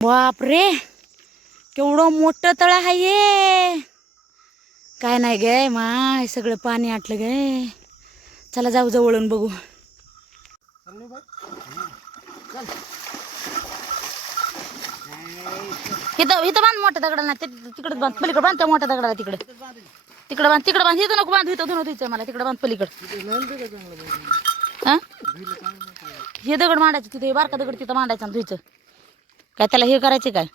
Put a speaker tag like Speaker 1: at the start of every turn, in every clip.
Speaker 1: बापरे केवढं मोठं तळ आहे हे. काय नाही गे माय सगळं पाणी आटलं गे चला जाऊ जवळून बघू इथं इथं बांध मोठ्या दगडाला नाही तिकडे बांध पलीकडे बांध त्या मोठ्या दगडाला तिकडे तिकडे बांध तिकडे बांध इथं नको बांध इथं धुयचं मला तिकडे बांध पलीकडे हा? हे दगड मांडायचं तिथे हे बारका दगड तिथं मांडायचं आणि धुयचं काय त्याला हे करायचे काय?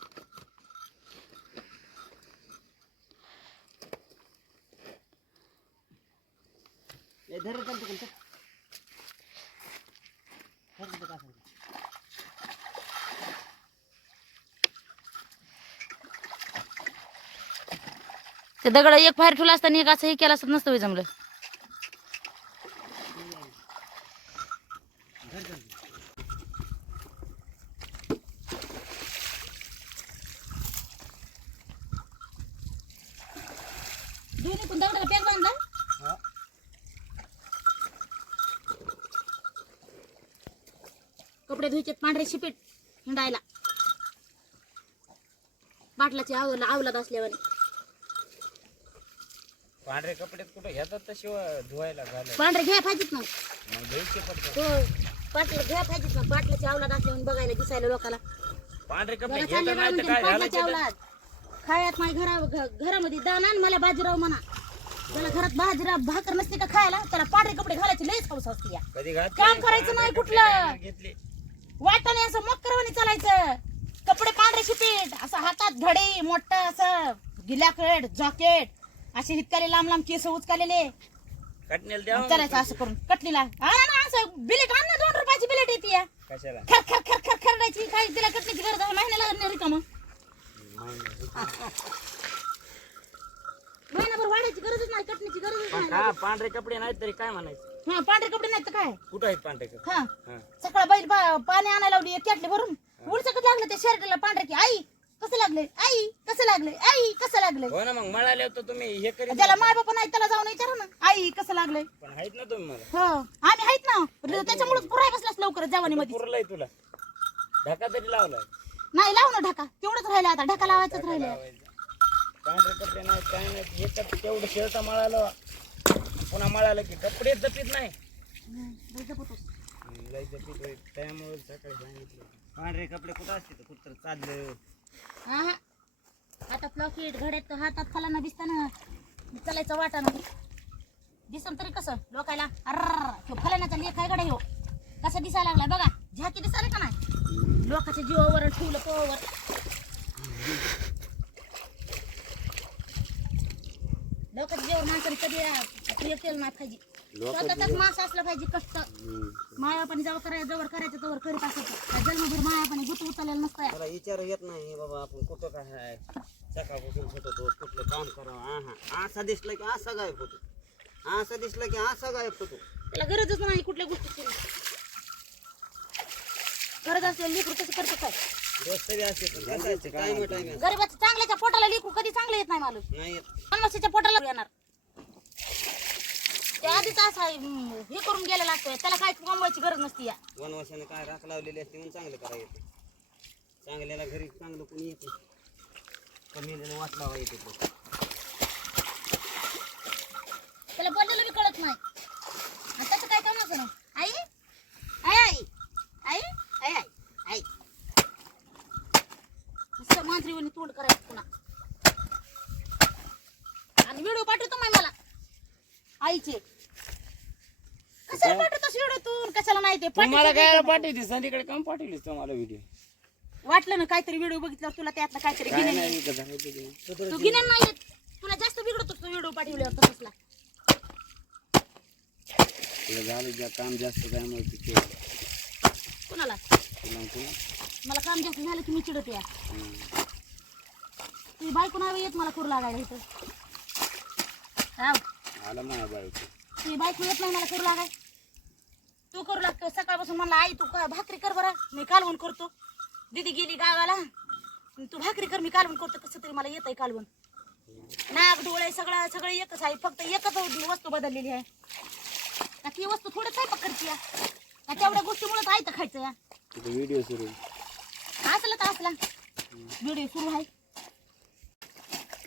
Speaker 1: ते दगड एक फायर ठेवला असताना एक असं हे केलं असत नसतं जमलं. दोन्ही पण दगडाला पॅक बांधला? कपडे धुयचे पांढरे शिपीट हिंडायला. बाटलाची आवला आवलात असल्यावर.
Speaker 2: पांढरे कपडे कुठं घेतात शिवाय धुवायला
Speaker 1: पांढरे घ्या पाहिजेत ना.
Speaker 2: मग घ्यायचे
Speaker 1: हो. पाटलं घ्या पाहिजेत ना पाटलाची आवलाद असल्यावर बघायला दिसायला लोकाला.
Speaker 2: पांढरे कपडे
Speaker 1: बरं
Speaker 2: घेत
Speaker 1: चालले
Speaker 2: नाही
Speaker 1: राहून
Speaker 2: तर
Speaker 1: दे,
Speaker 2: काय
Speaker 1: पाटलाची
Speaker 2: घालायचे तर?
Speaker 1: आवलाद खायात नाही घरा घ- घरामध्ये दाना आणि मला बाजीराव म्हणा. त्याला घरात बाजीराव भाकर नसते का खायला? त्याला पांढरे कपडे घालायची लयच हौस असते या.
Speaker 2: कधी घातले?
Speaker 1: काम करायचं नाही कुठलं.
Speaker 2: घेतले.
Speaker 1: वाटाने असं मक्करवाणी चालायचं. कपडे पांढरे शिपीट असं हातात घडी मोठं असं गिल्याकड जॉकेट असे हितकाले लांब लांब केस उचकालेले.
Speaker 2: कटनेल
Speaker 1: चालायचं असं करून कटलीला ना असं बिलेट आण ना रुपयाची बिलेट येते या.
Speaker 2: कशाला?
Speaker 1: खर खर खर खर खरडायची. काय तिला कटण्याची गरज आहे महिन्याला नाही रिकामं महिनाभर वाढायची गरजच नाही कटण्याची गरजच
Speaker 2: पण
Speaker 1: नाही
Speaker 2: का पांढरे कपडे नाहीत तरी काय म्हणायचं?
Speaker 1: हा पांढरे कपडे नाहीत तर काय?
Speaker 2: कुठं आहेत पांढरे कपडे?
Speaker 1: हा.
Speaker 2: हा.
Speaker 1: सकाळ बैल पा- पाणी आणायला लावली एक कॅटली भरून. उलसकत लागलं त्या शर्टला पांढरे की? आई कसं लागले आई कसं लागले आई कसं लागले
Speaker 2: हो ना मग मळाले होतं तुम्ही हे करीत
Speaker 1: ज्याला माय बाप नाही त्याला जाऊन विचारा ना. आई कसं लागलंय?
Speaker 2: पण आहेत ना तुम्ही मला.
Speaker 1: हो आम्ही आहेत ना. त्याच्यामुळेच पुराय बसलास लवकर जवानीमध्ये.
Speaker 2: पुरलंय तुला. ढाका तरी लावलाय.
Speaker 1: नाही लाव ना ढाका. तेवढंच राहिलं आता. ढाका लावायचंच राहिलं.
Speaker 2: पांढरे कपडे नाहीत काय नाही. एकच तेवढं शर्ट मळालं पुन्हा मळालं की कपडे जपीत नाही. लय जपीत होय. त्यामुळे सकाळी सांगितलं. पांढरे कपडे कुठं असते कुठं चाललं.
Speaker 1: हा? आता प्लॉकेट घड्यात हातात फलाना दिसताना चालायचं वाटानं दिसन तरी कसं? लोकायला अर फलानाचा लेख आहे गड्या ह्यो. कसा दिसायला लागलाय बघा. झाकी दिसायला का नाही? लोकांच्या जीवावर ठेवलं पोवर लोकांच्या जीवावर माणसाने कधी केलं नाही पाहिजे. स्वतःचाच मास असला पाहिजे कष्ट. मायापाने जेव्हा करायचं जवळ करायचं तवर करीत असत जन्मभर मायापाने गुत उचललेला नसतं.
Speaker 2: त्याला विचार येत नाही बाबा आपण कुठं काय आहे? सकाळपासून होतो कुठलं काम करावं? हा हा. असा दिसला की असा गायब होतो. असा दिसला की असा गायब होतो.
Speaker 1: त्याला गरजच नाही कुठल्या गोष्टीची. गरज असलेली लेकरू कसं करतो काय?
Speaker 2: दोस्त बी असते पण कसं असते टाइम टाइम
Speaker 1: गरीबाच्या चांगल्याच्या पोटाला लेकरू कधी चांगलं येत नाही मालूम.
Speaker 2: नाही येत.
Speaker 1: पोटाला येणार. ते आधीच असं आहे, हे करून गेलेला असतो त्याला काय कमवायची गरज नसती या.
Speaker 2: वनवासाने काय राख लावलेली असते म्हणून चांगलं करायला येते. चांगल्याला घरी चांगलं कोणी येते. कमी वाट लावा येते तो
Speaker 1: त्याला बोलायला बी कळत नाही आणि त्याचं काय काम असं आई आई आई आई आई आई आई नुसतं मांजरीवाणी तोंड करायचं पुन्हा आणि व्हिडिओ पाठवतो माय मला आईचे कशाला पाठवतोस व्हिडिओ तू कशाला नाही ते
Speaker 2: तुम्हाला काय पाठवली संध्याकडे काम पाठवलीस तुम्हाला व्हिडिओ
Speaker 1: वाटलं ना काहीतरी व्हिडिओ बघितल्यावर तुला त्यातलं काहीतरी
Speaker 2: काय नाही ते.
Speaker 1: तू गिन्यान नाही येत. तुला जास्त बिघडतो तो व्हिडिओ पाठवल्यावर तसला.
Speaker 2: तुला झालं ज्या काम जास्त काय माहिती ते
Speaker 1: कोणाला?
Speaker 2: तुला तुला
Speaker 1: मला काम जास्त झालं की मी चिडते या
Speaker 2: हं.
Speaker 1: तुझी बायको नाही येत मला करू लागायला इथं. राव
Speaker 2: आला माझ्या बायको.
Speaker 1: तुझी बायको येत नाही मला करू लागाय. करू लागतो. सकाळपासून म्हणला आई तू का- भाकरी कर बरं? मी कालवण करतो. दीदी गेली गावाला. तू भाकरी कर मी कालवण करतो. कसं तरी मला येत आहे कालवण. नाक डोळे सगळं सगळं एकच आहे. फक्त एकच वस्तू बदललेली आहे. का ती वस्तू थोडंच आहे पकडची या. का तेवढ्या गोष्टीमुळे आहे तर खायचं या.
Speaker 2: व्हिडिओ सुरू
Speaker 1: असला तर असला. व्हिडिओ सुरू आहे.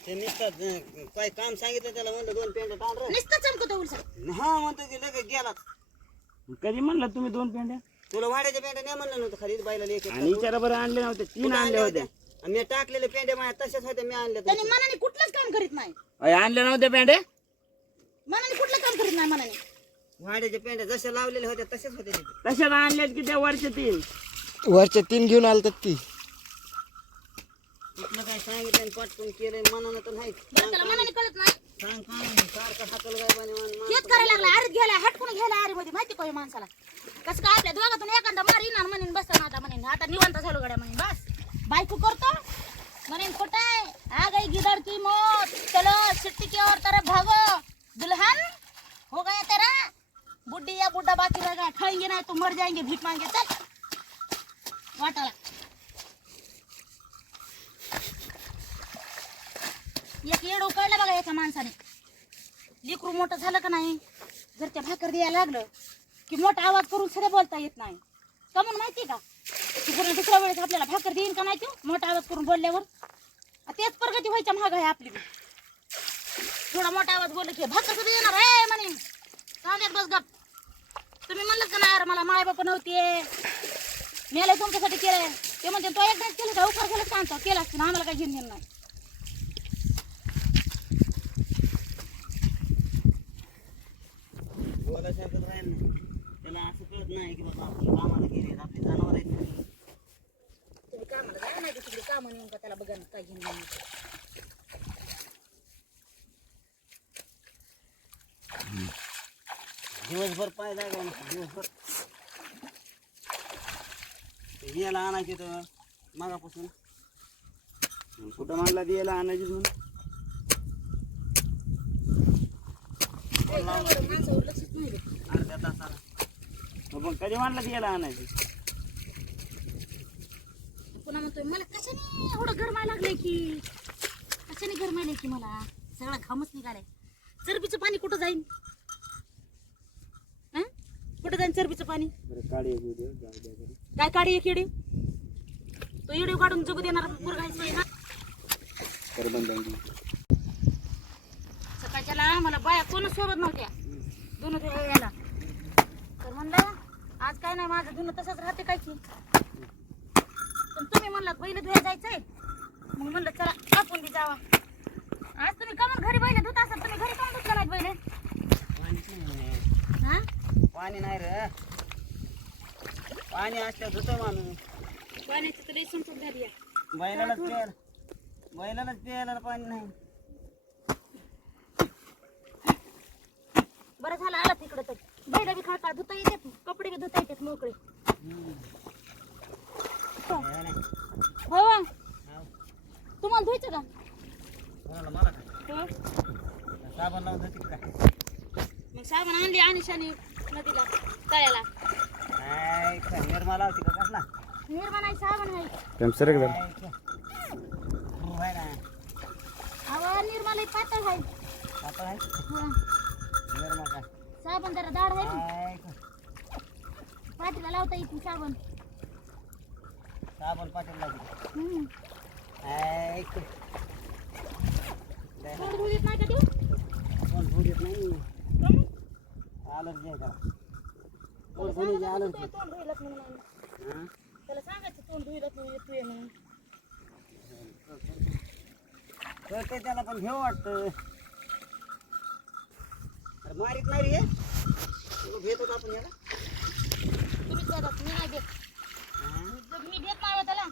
Speaker 2: ते नुसतं काय काम सांगितलं त्याला म्हणलं दोन पेंट तांढर
Speaker 1: नुसतं चमकतो उलसा.
Speaker 2: हा म्हणतो की लगेच गेला.
Speaker 3: कधी म्हणलं तुम्ही दोन पेंड्या?
Speaker 2: तुला वाड्याच्या पेंट्या नाही म्हणलं नव्हतं खाली बाईला
Speaker 3: आणि विचारा बरं आणले नव्हते तीन आणले होते
Speaker 2: आणि मी टाकलेले पेंड्या माझ्या तशाच होत्या मी आणल्या
Speaker 1: त्याने मनाने कुठलंच काम करीत नाही.
Speaker 3: अय, आणले नव्हते पेंड्या?
Speaker 1: मनाने कुठलं काम करीत नाही मनाने.
Speaker 2: वाड्याच्या पेंड्या जशा लावलेल्या होत्या तशाच होत्या तिथे.
Speaker 3: तशाच आणल्यात की त्या वरच्या तीन?
Speaker 4: वरच्या तीन घेऊन आलतात ती
Speaker 2: कुठलं काय सांगितलं आणि पटकन केलंय मनानं तर नाही.
Speaker 1: बरं त्याला मनाने कळत नाही.
Speaker 2: सांग
Speaker 1: करायला लागला अरे घ्यायला हटकून घ्यायला अरे मध्ये माहिती कोणी हो माणसाला? कसं काय आपल्या दोघातून एखादा मार येणार म्हणेन बस आता म्हणेन आता निवांत झालो गड्या म्हणेन बस. बायको करतो म्हणेन कुठं आहे? आ गई गिदड़ की मौत चलो सिट्टी की ओर तरफ भागो दुल्हन. हो गया तेरा. बुड्ढी या बुड्ढा बाकी रह खाएंगे ना तो मर जाएंगे भीख मांगे चल. वाटाला एक येड उकळला बघा एका माणसाने? लेकरू मोठं झालं का नाही? जर त्या भाकर द्यायला लागलं की मोठा आवाज करून सगळं बोलता येत नाही. का म्हणून माहिती का? पूर्ण दुसऱ्या वेळेस आपल्याला भाकर देईन का नाही तो मोठा आवाज करून बोलल्यावर. तेच प्रगती व्हायच्या महाग आहे आपली. थोडा मोठा आवाज बोलला की भाकर कधी येणार आहे म्हणे. सांगत बस गप. तुम्ही म्हणलं का नाही मला माय बाप नव्हते मेले तुमच्यासाठी केलंय. ते म्हणते तो एकदाच केलं का उकार केलं सांगतो केला असतो आम्हाला काही घेऊन नाही.
Speaker 2: नाही त्याला असं कळत नाही की बाबा आपण कामाला गेले आपली जनावर आहेत ना.
Speaker 1: तुम्ही कामाला जा नाही तिकडे कामं नेऊन का त्याला बघा ना काय घेऊन.
Speaker 2: दिवसभर पाय जागा दिवसभर. याला आणायचे तर मागापासून.
Speaker 3: कुठं म्हणला द्यायला आणायची म्हणून?
Speaker 1: माणसावर लक्षच नाही
Speaker 3: मग कधी म्हणला द्यायला आणायची?
Speaker 1: पुन्हा म्हणतोय मला कशाने एवढं गरमाय लागलंय की? कशाने गरमायलंय की मला? सगळा घामच निघालाय. चरबीचं पाणी कुठं जाईन? हं? कुठं जाईन चरबीचं पाणी?
Speaker 3: बरं काढी एक व्हिडिओ जाऊ द्या घरी.
Speaker 1: काय काढी एक येडी तो येडी काढून जगू देणार मुरगायचं ना
Speaker 3: करबंदांची
Speaker 1: सकाळच्याला मला बाया कोणच सोबत नव्हत्या. दोन याला तर म्हणलं आज काय नाही माझं धुणं तसंच राहते काय की. पण तुम्ही म्हणलात बैल धुया जायचंय. मग म्हणलं चला आपण बी जावा. आज तुम्ही कमन घरी बैल धुत असाल तुम्ही घरी कमन धुतला नाहीत बैल?
Speaker 2: नाही
Speaker 1: हा?
Speaker 2: पाणी नाही रे. पाणी असल्यावर धुतो माणूस.
Speaker 1: पाण्याची तर लई संकट झाली आहे.
Speaker 2: बैलालाच प्यायला बैलालाच प्यायला पाणी नाही.
Speaker 1: बरं झालं आला तिकडं तर. बैल बी खाता धुता येतात कपडे बी धुता येतात मोकळे. हो
Speaker 2: हाव.
Speaker 1: तुम्हाला धुयचं का हो.
Speaker 2: साबण लावून धुतील काय
Speaker 1: मग साबण आणली आणि शानी नदीला तळ्याला
Speaker 2: काय काय निर्मा लावते का कसला
Speaker 1: साबण आहे
Speaker 3: त्यांचं सरक जरा.
Speaker 2: काय काय. हो, आहे ना
Speaker 1: अहो निर्माला पातळ आहे
Speaker 2: आता आहे
Speaker 1: हं.
Speaker 2: निर्मा काय
Speaker 1: साबण जरा दाढ आहे ना. पाठीला लावता येते साबण.
Speaker 2: साबण पाटील
Speaker 1: हम्म. नाही का देऊ
Speaker 2: कोण धुऊ देत नाही? अलर्जी आहे त्याला कोण अलर्जी
Speaker 1: तोंड धुईलच म्हणून.
Speaker 2: हां?
Speaker 1: त्याला सांगायचं तोंड धुईलच म्हणून.
Speaker 2: कळते त्याला पण घेऊ वाटतं. मारीत नाही रे भेट होता आपण याला?
Speaker 1: तुम्हीच जातात मी नाही देत मी देत नाही हो त्याला.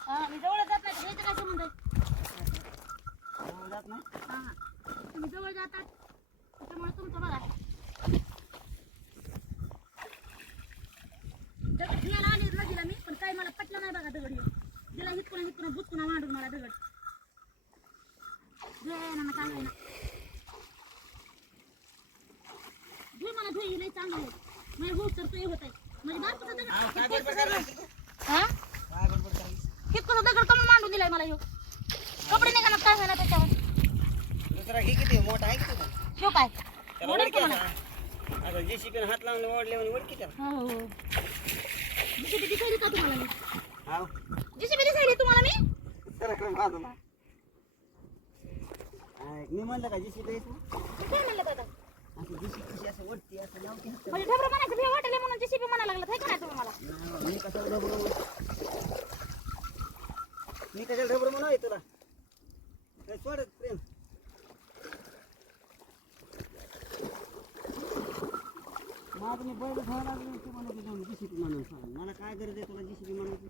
Speaker 1: हा मी जवळ जात नाही तर द्यायचं काय संबंध? आहे?
Speaker 2: जवळ जात नाही?
Speaker 1: हा. तुम्ही जवळ जातात त्याच्यामुळे तुमचं बघा दगड घ्यायला आले नदीला मी पण काही मला पटलं नाही बघा दगड ह्यो. दिला हितकुणा हितकुणा बुचकुणा मांडून मला दगड धुयायला ना काय ना धुई मला धुई लई चांगलं आहे माझ्या होत तर ते होत आहे म्हणजे बारकोचा दगड
Speaker 2: अहो, काय बडबड करायला?
Speaker 1: हा
Speaker 2: काय बडबड करायची?
Speaker 1: हितकुणा दगड कमी मांडून दिलाय मला ह्यो कपडे निघाला काय होणार त्याच्यावर
Speaker 2: दुसरा घे किती मोठा आहे
Speaker 1: ह्यो काय?
Speaker 2: त्याला
Speaker 1: ओढेल?
Speaker 2: आता. आता हात लावून ओढले म्हणे ओढकी त्याला.
Speaker 1: हो हो. जीसीबी दिसायली का तुम्हाला मी?
Speaker 2: हाव.
Speaker 1: जीसीबी दिसायली तुम्हाला मी?
Speaker 2: बाजूला. म्हणलं का जीसी द्यायचं
Speaker 1: काय म्हणलं दादा
Speaker 2: असं कशी असं वरती असं लावते हात.
Speaker 1: म्हणजे ढबरं म्हणायचं भे वाटले म्हणून जीसीबी म्हणायला लागलं नाही तुम्ही मला
Speaker 2: नाही बाबा, मी कशाला ढबरू म्हणू? मी कशाला ढबरू म्हणू आहे तुला? काय सोडत प्रेम? मी बैल घ्यावं लागलं तू मला ते जाऊन जीसीपी म्हणून सांग. मला काय गरज आहे तुला जीसीपी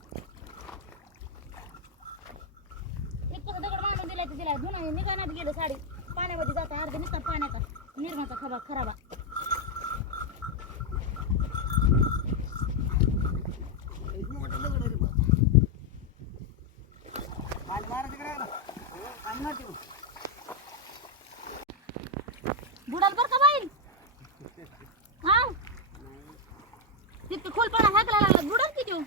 Speaker 1: एक कसं दगड मांडून दिलाय ते दिलाय धुणं निघाण्यात गेलं साडी. पाण्यामध्ये जात आहे अर्धे नुसतं पाण्याचा. निर्माचा खबा खराबा.
Speaker 2: एक मोठं दगड आहे रे बा. पाणी पाणी.
Speaker 1: बुडाल बर का बाईल हा खोलपणा हाकला लागला. की देऊ?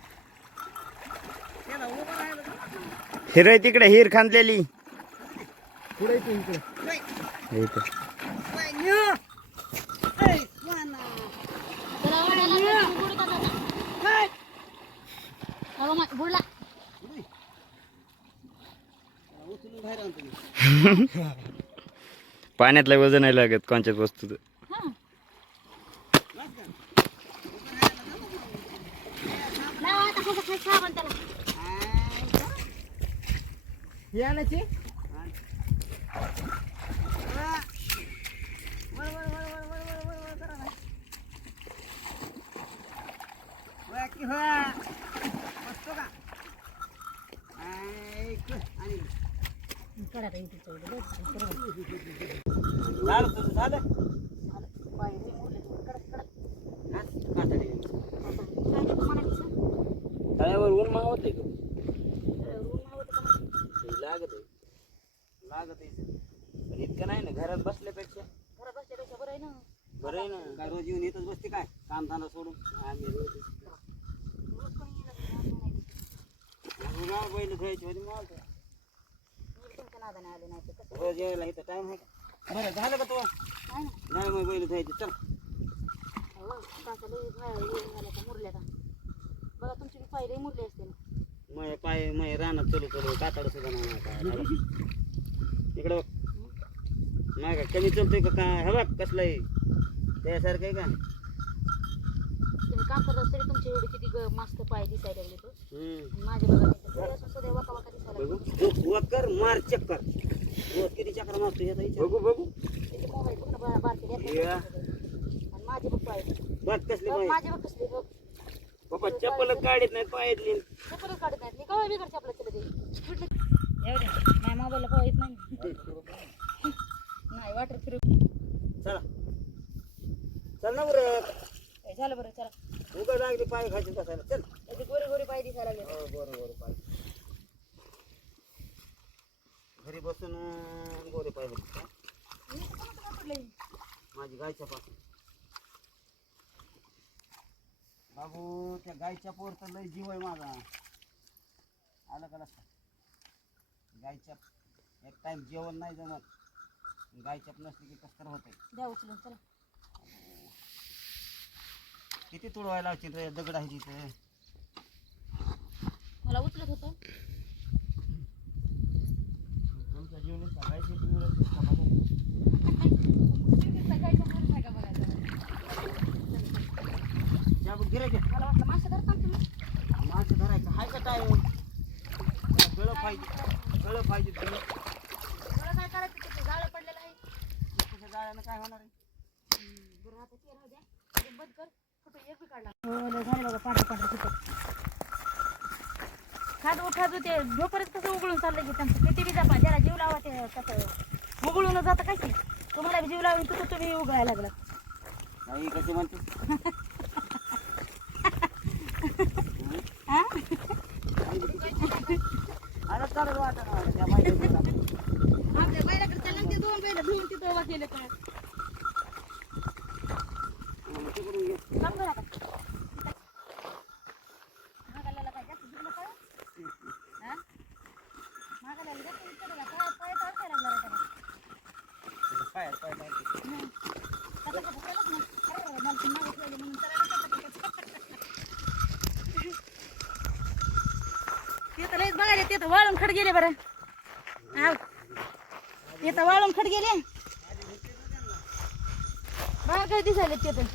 Speaker 3: हिर आहे तिकडे हिर खांदलेली.
Speaker 4: पुढे येते इकडे.
Speaker 3: हे इथं.
Speaker 1: लागलं जाता. अगं मा- बुडला.
Speaker 3: पाण्यातलं वजन नाही लागत कोणत्याच वस्तूचं
Speaker 1: हा
Speaker 2: बस का?
Speaker 1: लावा आता कसं काय साबण त्याला
Speaker 2: आय, का?
Speaker 4: हे आणायचे
Speaker 2: वा. वर, वर, वर, वर, वर, वर, वर, वर करा ना. वा की वा. बसतो का? झालं तुझं झालं
Speaker 1: झालं. पाय बी मोडले. कडक, कडक.
Speaker 2: हा? कातडी.
Speaker 1: काय ते तुम्हाला दिसलं?
Speaker 3: तळ्यावर ऊन मावत आहे का
Speaker 1: तर ऊन नाही होतं का मग?
Speaker 3: लागत आहे
Speaker 2: लागत आहे.
Speaker 3: पण इतकं नाही ना घरात बसल्यापेक्षा
Speaker 1: घरात बसल्यापेक्षा बरं आहे ना
Speaker 3: बरं आहे ना
Speaker 2: काय रोज येऊन येतच बसते काय काम धंदा सोडून
Speaker 3: आम्ही रोज
Speaker 2: बैल घ्यायची होती मावतो
Speaker 1: आले नाही कसं
Speaker 2: रोज यायला इथं टाइम आहे का बरं झालं का तुला
Speaker 1: नाही ना
Speaker 2: नाही मग बैल घ्यायची चल
Speaker 1: हो लई का मुरल्या का बघा तुमची बी लई मुरली असते ना
Speaker 2: मग पाय मग रानात चलू चलू कातड सुद्धा नाही काय इकडं नाही का कमी चलतोय का काय हा कसलं आहे त्यासारखं आहे का
Speaker 1: करत तरी तुमचे एवढे किती ग- मस्त पाय दिसायला लागले तर.
Speaker 2: हम्म.
Speaker 1: माझे बघा नाही तर घरी असून सदैव वाका वाका दिसायला लागले
Speaker 2: कर मार चक्कर. रोज किती चक्कर मारतो याचा विचार.
Speaker 3: बघू बघू.
Speaker 1: मोबाईल बघ ना बा- बारके देतात
Speaker 2: या.
Speaker 1: आणि माझे बघ पाय
Speaker 2: बघ कसली
Speaker 1: बघ,
Speaker 2: माहिती
Speaker 1: माझे बघ कसले बघ.
Speaker 3: बाबा चप्पल काढत नाही पायातली
Speaker 1: चप्पलच काढत नाहीत. मी एवढे माझ्या मोबाईलला कवा येत नाही. नाही वॉटर फिरू.
Speaker 2: चला. चल ना बरं.
Speaker 1: झालं बरं चला.
Speaker 2: उघड लागली पाय खायची बसायला. चल.
Speaker 1: त्याचे गोरे गोरे पाय दिसायला लागले.
Speaker 2: हो बरं पाय. घरी बसून अं, गोरे पाय होते का? माझी गायच्या पासून बाबू त्या गायच्या पोर तर लय जीव आहे माझा. आलं का लक्षात? गायच्या एक टाइम जेवण नाही जमत. गायच्या नसली की कसं तर होतंय.
Speaker 1: द्या उचलून चला.
Speaker 2: किती तुडवायला लावशील रे? दगड आहे तिथे.
Speaker 1: मला उचलत होतं.
Speaker 3: तुमच्या जीवनी
Speaker 1: मासे धरता
Speaker 2: मासे धरायचं. हाय का टाइम गळ पाहिजे. गळ पाहिजे गळ
Speaker 1: मला काय करायचं तिथे जाळं पडलेलं आहे
Speaker 2: त्याच्या जाळ्यानं काय होणार आहे
Speaker 1: बरं आता ते राहू द्या ते बंद कर फोटो एक बी काढला हो लय झाले बघा पांढरे पांढरे फोटो खात उठात ते झोपरच कसं उघडून चाललं की त्यांचं किती बी जापा जीव लावा ते कसं उघडून जातं काय की तुम्हाला बी जीव लावून तू तुम्ही उघडायला लागला
Speaker 2: आई कशी म्हणते? आता चालू वाटत नाही
Speaker 1: आमच्या बैलाकडे चाललं ते दोन बैल धुवून तिथं केले तर. तिथं लईच बघायला तिथं वाळून खड गेले बरं. तिथं वाळून खड गेले. बाहेर काय दिसायले तिथं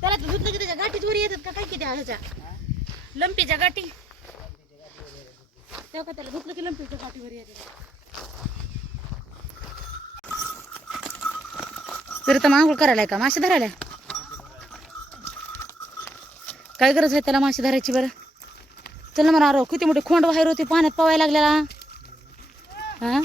Speaker 1: त्याला धुतलं की त्याच्या गाठीत वर येतात का? काय किती ह्याच्या? लंपीच्या गाठी. तेव्हा का त्याला धुतलं की लंपीच्या गाठीवर येतात तरी तर आंघोळ करायला का? मासे धरायला काय गरज आहे त्याला मासे धरायची बरं? चल ना म्हणा किती मोठे खोंड बाहेर होते पाण्यात पवायला लागलेला. हा?